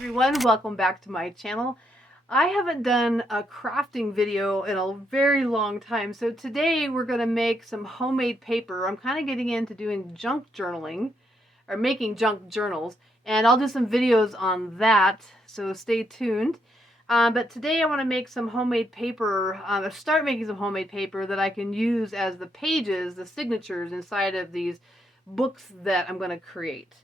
everyone, welcome back to my channel. I haven't done a crafting video in a very long time, so today we're going to make some homemade paper. I'm kind of getting into doing junk journaling, or making junk journals, and I'll do some videos on that, so stay tuned. But today I want to make some homemade paper, start making some homemade paper that I can use as the pages, the signatures inside of these books that I'm going to create.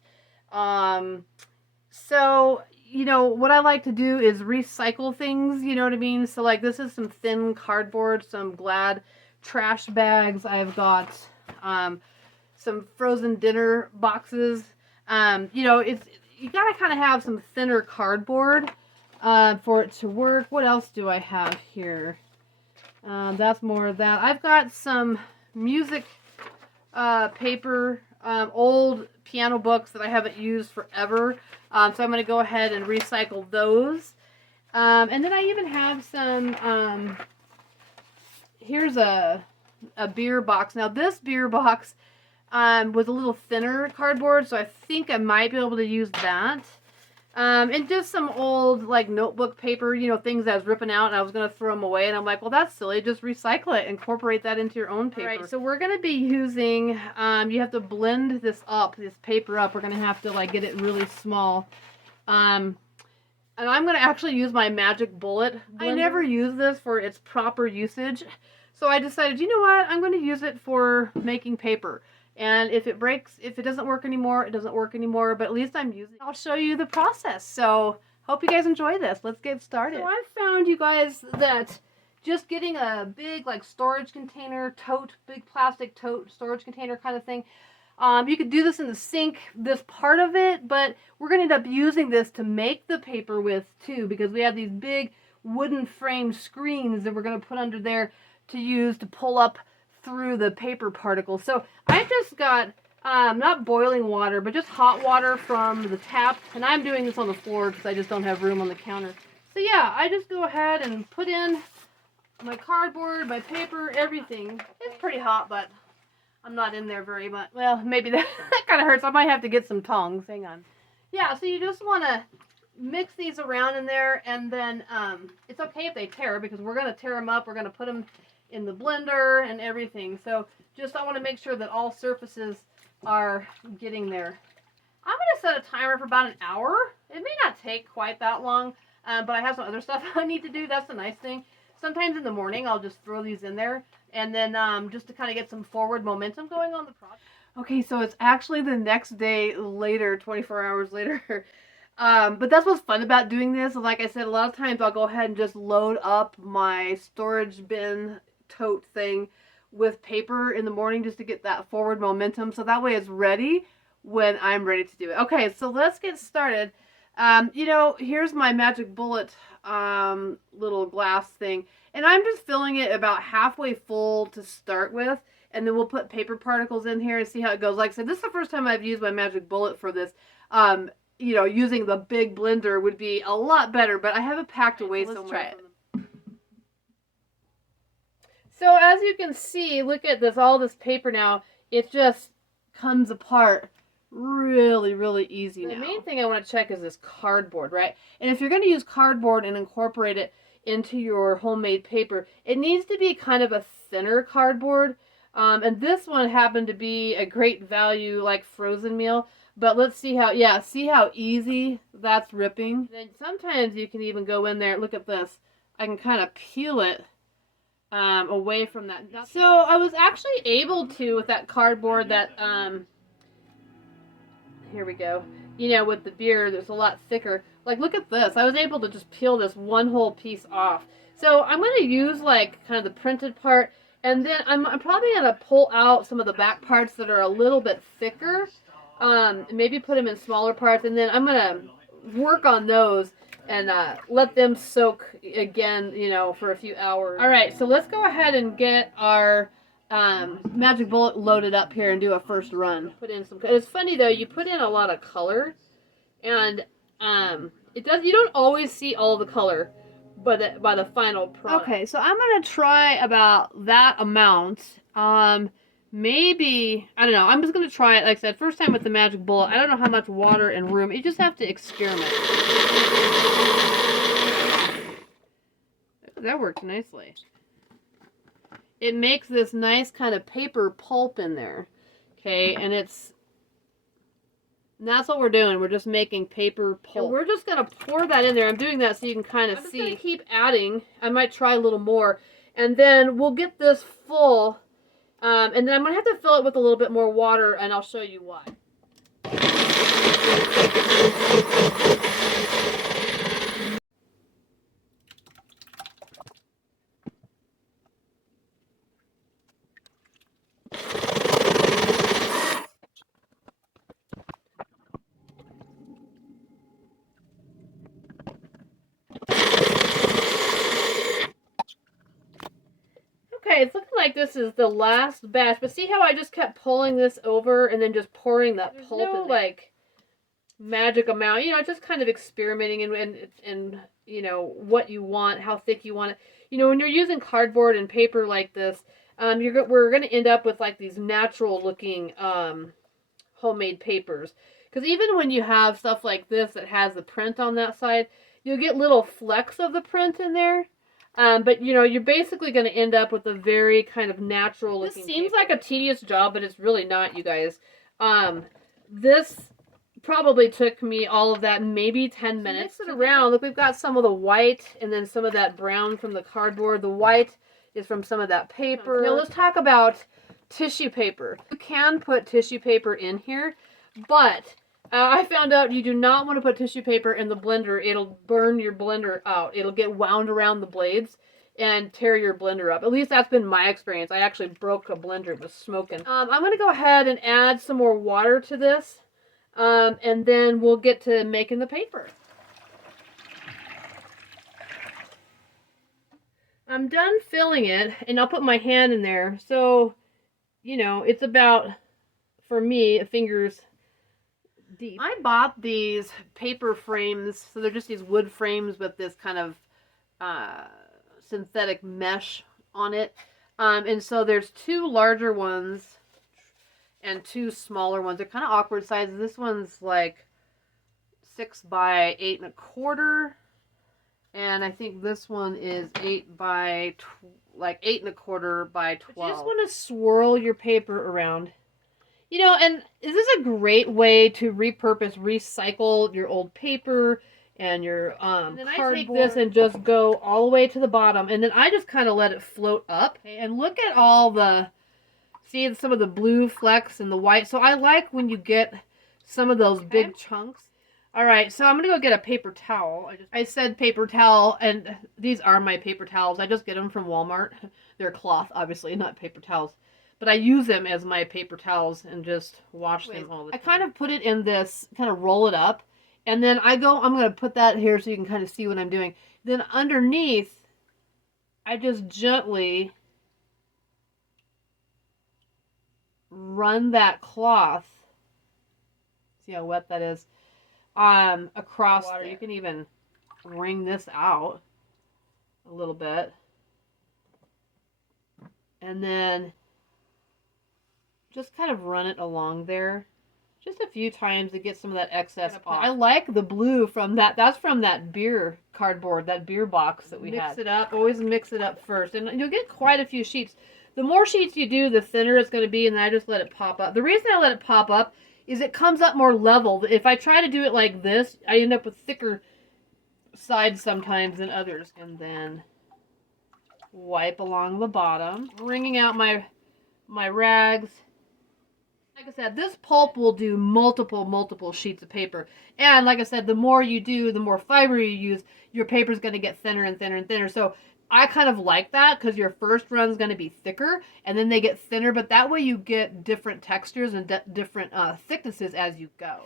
So, you know, what I like to do is recycle things, you know what I mean? So, like, this is some thin cardboard, some Glad trash bags. I've got some frozen dinner boxes. You know, you gotta kind of have some thinner cardboard for it to work. What else do I have here? That's more of that. I've got some music paper, old piano books that I haven't used forever. So I'm going to go ahead and recycle those. And then I even have some, here's a beer box. Now this beer box was a little thinner cardboard, so I think I might be able to use that. And just some old, like, notebook paper, you know, things that I was ripping out, and I was going to throw them away, and I'm like, well, that's silly. Just recycle it. Incorporate that into your own paper. All right, so we're going to be using, you have to blend this paper up. We're going to have to, like, get it really small. And I'm going to actually use my magic bullet blender. I never use this for its proper usage, so I decided, you know what, I'm going to use it for making paper. And if it breaks, if it doesn't work anymore, it doesn't work anymore, but at least I'm using it. I'll show you the process. So hope you guys enjoy this. Let's get started. So I found, you guys, that just getting a big, like, storage container, big plastic tote storage container kind of thing. You could do this in the sink, this part of it, but we're going to end up using this to make the paper with too, because we have these big wooden frame screens that we're going to put under there to use to pull up through the paper particles. So I just got not boiling water, but just hot water from the tap, and I'm doing this on the floor because I just don't have room on the counter. So yeah, I just go ahead and put in my cardboard, my paper, everything. It's pretty hot, but I'm not in there very much. Well, maybe that kind of hurts. I might have to get some tongs. Hang on. Yeah, so you just want to mix these around in there, and then it's okay if they tear, because we're going to tear them up. We're going to put them in the blender and everything. So just I want to make sure that all surfaces are getting there. I'm going to set a timer for about an hour. It may not take quite that long, but I have some other stuff I need to do. That's the nice thing. Sometimes in the morning I'll just throw these in there, and then just to kind of get some forward momentum going on the project. Okay, so it's actually the next day later, 24 hours later. But that's what's fun about doing this. Like I said, a lot of times I'll go ahead and just load up my storage bin tote thing with paper in the morning just to get that forward momentum, so that way it's ready when I'm ready to do it. Okay, so let's get started. You know, here's my magic bullet little glass thing, and I'm just filling it about halfway full to start with, and then we'll put paper particles in here and see how it goes. Like I said, this is the first time I've used my magic bullet for this. You know, using the big blender would be a lot better, but I have it packed away somewhere. Let's try it. So as you can see, look at this, all this paper now, it just comes apart really, really easy now. The main thing I want to check is this cardboard, right? And if you're going to use cardboard and incorporate it into your homemade paper, it needs to be kind of a thinner cardboard. And this one happened to be a great value, like frozen meal. But let's see how, yeah, see how easy that's ripping? Then sometimes you can even go in there, look at this, I can kind of peel it away from that. So I was actually able to, with that cardboard that, here we go, you know, with the beer, there's a lot thicker. Like, look at this. I was able to just peel this one whole piece off. So I'm going to use, like, kind of the printed part, and then I'm probably going to pull out some of the back parts that are a little bit thicker, maybe put them in smaller parts, and then I'm going to work on those and let them soak again, you know, for a few hours. All right, so let's go ahead and get our magic bullet loaded up here and do a first run. Put in some. It's funny though, you put in a lot of color, and it does. You don't always see all the color, but by the final product. Okay, so I'm gonna try about that amount. maybe, I don't know. I'm just going to try it. Like I said, first time with the magic bullet. I don't know how much water and room. You just have to experiment. That worked nicely. It makes this nice kind of paper pulp in there. Okay, and that's what we're doing. We're just making paper pulp. And we're just going to pour that in there. I'm doing that so you can kind of see. I'm just going to keep adding. I might try a little more. And then we'll get this full. And then I'm going to have to fill it with a little bit more water, and I'll show you why. Okay, it's looking like this is the last batch, but see how I just kept pulling this over and then just pouring that pulp in there? Like magic amount, you know, just kind of experimenting and you know what you want, how thick you want it. You know, when you're using cardboard and paper like this, we're going to end up with like these natural looking homemade papers. Because even when you have stuff like this that has the print on that side, you'll get little flecks of the print in there. But, you know, you're basically going to end up with a very kind of natural looking paper. This seems like a tedious job, but it's really not, you guys. This probably took me all of that, maybe 10 minutes. Mix it around. Look, we've got some of the white and then some of that brown from the cardboard. The white is from some of that paper. Now, let's talk about tissue paper. You can put tissue paper in here, but I found out you do not want to put tissue paper in the blender. It'll burn your blender out. It'll get wound around the blades and tear your blender up. At least that's been my experience. I actually broke a blender. It was smoking. I'm going to go ahead and add some more water to this, and then we'll get to making the paper. I'm done filling it, and I'll put my hand in there. So, you know, it's about, for me, a finger's deep. I bought these paper frames, so they're just these wood frames with this kind of synthetic mesh on it. And so there's two larger ones and two smaller ones. They're kind of awkward sizes. This one's like 6 by 8 1/4. And I think this one is 8 by 8 1/4 by 12. But you just want to swirl your paper around. You know, and this is a great way to repurpose, recycle your old paper and your and then cardboard. I take this and just go all the way to the bottom, and then I just kind of let it float up. Okay, and look at all the, see some of the blue flecks and the white. So I like when you get some of those big chunks. All right, so I'm going to go get a paper towel. I said paper towel, and these are my paper towels. I just get them from Walmart. They're cloth, obviously, not paper towels. But I use them as my paper towels and just wash them all the time. I kind of put it in this, kind of roll it up. And then I'm going to put that here so you can kind of see what I'm doing. Then underneath, I just gently run that cloth. See how wet that is? Across water. You can even wring this out a little bit. And then just kind of run it along there just a few times to get some of that excess off. I like the blue from that. That's from that beer cardboard, that beer box that we had. Mix it up. Always mix it up first. And you'll get quite a few sheets. The more sheets you do, the thinner it's going to be, and then I just let it pop up. The reason I let it pop up is it comes up more level. If I try to do it like this, I end up with thicker sides sometimes than others. And then wipe along the bottom, wringing out my rags. Like I said, this pulp will do multiple sheets of paper. And like I said, the more you do, the more fiber you use, your paper's going to get thinner and thinner and thinner. So I kind of like that because your first run's going to be thicker and then they get thinner. But that way you get different textures and different thicknesses as you go.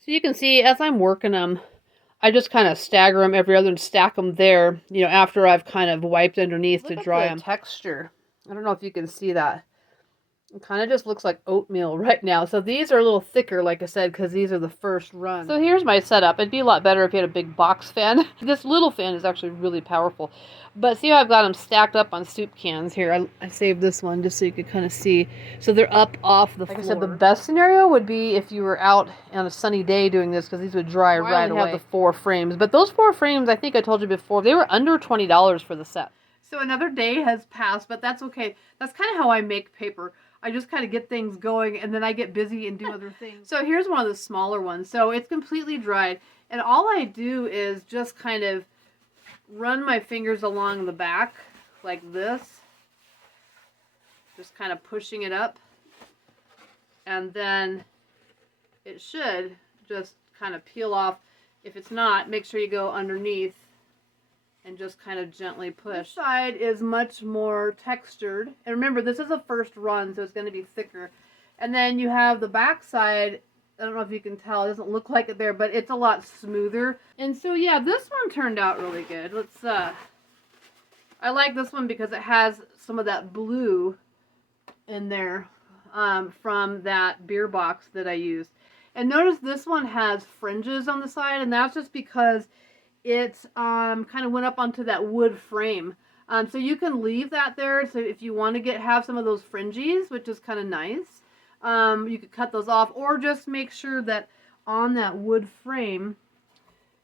So you can see as I'm working them, I just kind of stagger them every other and stack them there, you know, after I've kind of wiped underneath to dry them. Texture. I don't know if you can see that. It kind of just looks like oatmeal right now. So these are a little thicker, like I said, because these are the first run. So here's my setup. It'd be a lot better if you had a big box fan. This little fan is actually really powerful. But see how I've got them stacked up on soup cans here? I saved this one just so you could kind of see. So they're up off the floor. Like I said, the best scenario would be if you were out on a sunny day doing this, because these would dry right away. I have the 4 frames. But those 4 frames, I think I told you before, they were under $20 for the set. So another day has passed, but that's okay. That's kind of how I make paper. I just kind of get things going, and then I get busy and do other things. So here's one of the smaller ones. So it's completely dried, and all I do is just kind of run my fingers along the back like this, just kind of pushing it up, and then it should just kind of peel off. If it's not, make sure you go underneath and just kind of gently push. This side is much more textured. And remember, this is a first run, so it's going to be thicker. And then you have the back side. I don't know if you can tell. It doesn't look like it there, but it's a lot smoother. And so, yeah, this one turned out really good. I like this one because it has some of that blue in there from that beer box that I used. And notice this one has fringes on the side, and that's just because it kind of went up onto that wood frame. So you can leave that there. So if you want to have some of those fringes, which is kind of nice, you could cut those off, or just make sure that on that wood frame,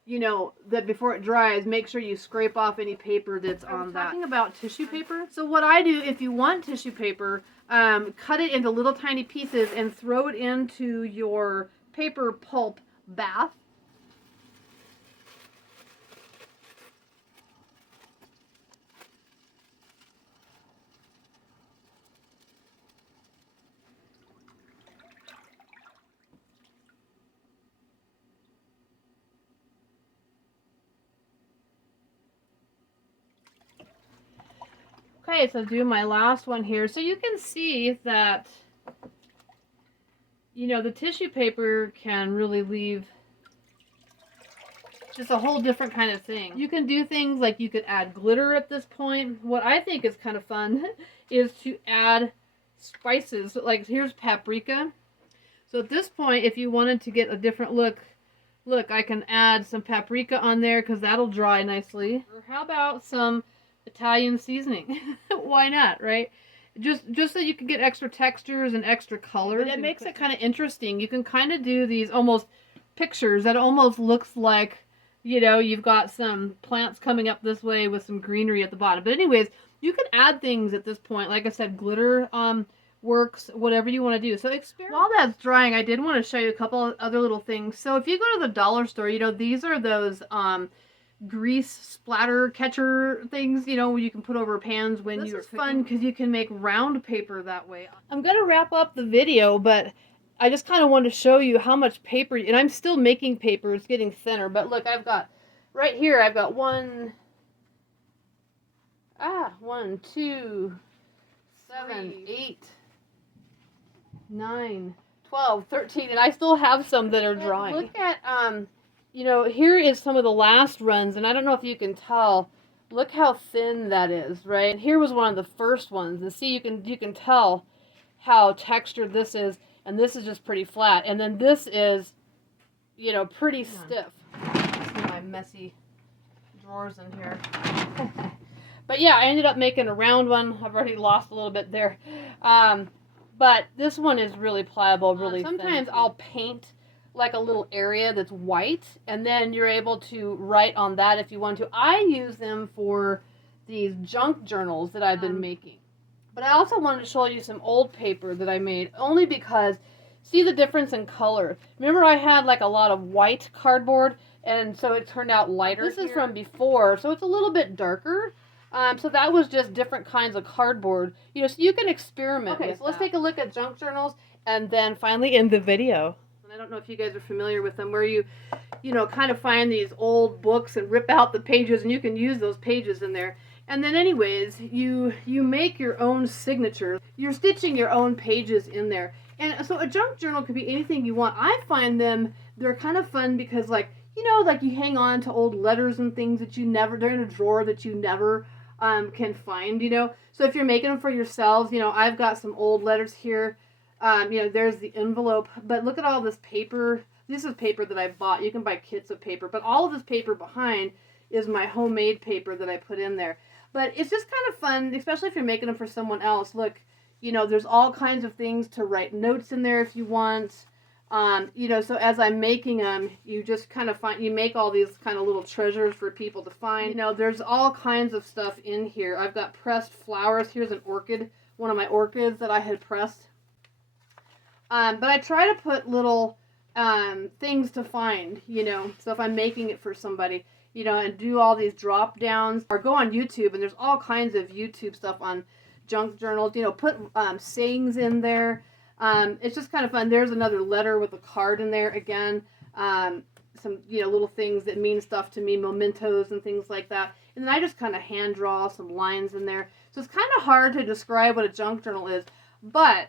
you know, that before it dries, make sure you scrape off any paper that's on that. Talking about tissue paper. So what I do, if you want tissue paper, cut it into little tiny pieces and throw it into your paper pulp bath. Okay, so do my last one here. So you can see that, you know, the tissue paper can really leave just a whole different kind of thing. You can do things like you could add glitter at this point. What I think is kind of fun is to add spices. Like here's paprika. So at this point, if you wanted to get a different look, I can add some paprika on there because that'll dry nicely. Or how about some Italian seasoning? Why not, right? Just so you can get extra textures and extra colors. And it makes it kind of interesting. You can kind of do these almost pictures that almost looks like, you know, you've got some plants coming up this way with some greenery at the bottom. But anyways, you can add things at this point. Like I said, glitter works, whatever you want to do. So experiment. While that's drying, I did want to show you a couple of other little things. So if you go to the dollar store, you know, these are those grease splatter catcher things, you know, you can put over pans when you're cooking. This is fun because you can make round paper that way. I'm going to wrap up the video, but I just kind of wanted to show you how much paper, and I'm still making paper. It's getting thinner, but look, I've got, right here, I've got 1, 2, 7, 8, 9, 12, 13, and I still have some that are drying. Look at, you know, here is some of the last runs, and I don't know if you can tell. Look how thin that is, right? And here was one of the first ones, and see, you can tell how textured this is, and this is just pretty flat, and then this is, you know, pretty stiff. See my messy drawers in here. But yeah, I ended up making a round one. I've already lost a little bit there, but this one is really pliable, really thin. Sometimes I'll paint like a little area that's white, and then you're able to write on that if you want to. I use them for these junk journals that I've been making. But I also wanted to show you some old paper that I made, only because, see the difference in color. Remember I had like a lot of white cardboard, and so it turned out lighter. This is from before, so it's a little bit darker. So that was just different kinds of cardboard. You know, so you can experiment with that. So let's take a look at junk journals, and then finally end the video. I don't know if you guys are familiar with them, where you know, kind of find these old books and rip out the pages, and you can use those pages in there. And then anyways, you make your own signature. You're stitching your own pages in there. And so a junk journal could be anything you want. I find they're kind of fun because, like, you know, like you hang on to old letters and things that you never, they're in a drawer that you never can find, you know. So if you're making them for yourselves, you know, I've got some old letters here. You know, there's the envelope, but look at all this paper. This is paper that I bought. You can buy kits of paper, but all of this paper behind is my homemade paper that I put in there. But it's just kind of fun, especially if you're making them for someone else. Look, you know, there's all kinds of things to write notes in there if you want. You know, so as I'm making them, you just kind of find, you make all these kind of little treasures for people to find. You know, there's all kinds of stuff in here. I've got pressed flowers. Here's an orchid, one of my orchids that I had pressed. But I try to put little things to find, you know, so if I'm making it for somebody, you know, and do all these drop downs, or go on YouTube, and there's all kinds of YouTube stuff on junk journals, you know, put sayings in there. It's just kind of fun. There's another letter with a card in there again. Some, you know, little things that mean stuff to me, mementos and things like that. And then I just kind of hand draw some lines in there. So it's kind of hard to describe what a junk journal is, but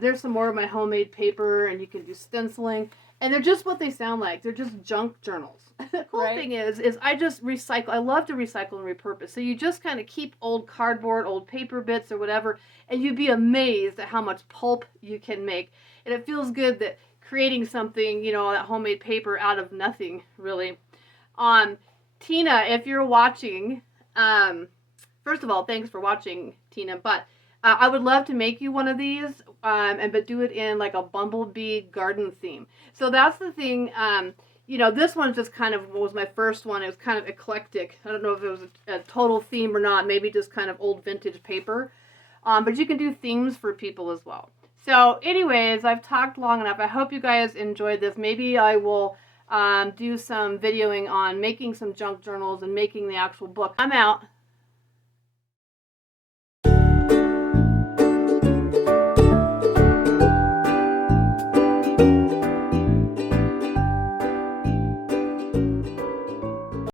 there's some more of my homemade paper, and you can do stenciling, and they're just what they sound like. They're just junk journals. The cool thing is I just recycle. I love to recycle and repurpose. So you just kind of keep old cardboard, old paper bits or whatever, and you'd be amazed at how much pulp you can make. And it feels good that creating something, you know, that homemade paper out of nothing, really. Tina, if you're watching, first of all, thanks for watching, Tina, but I would love to make you one of these, but do it in like a bumblebee garden theme. So that's the thing. You know, this one just kind of was my first one. It was kind of eclectic. I don't know if it was a total theme or not. Maybe just kind of old vintage paper. But you can do themes for people as well. So anyways, I've talked long enough. I hope you guys enjoyed this. Maybe I will do some videoing on making some junk journals and making the actual book. I'm out.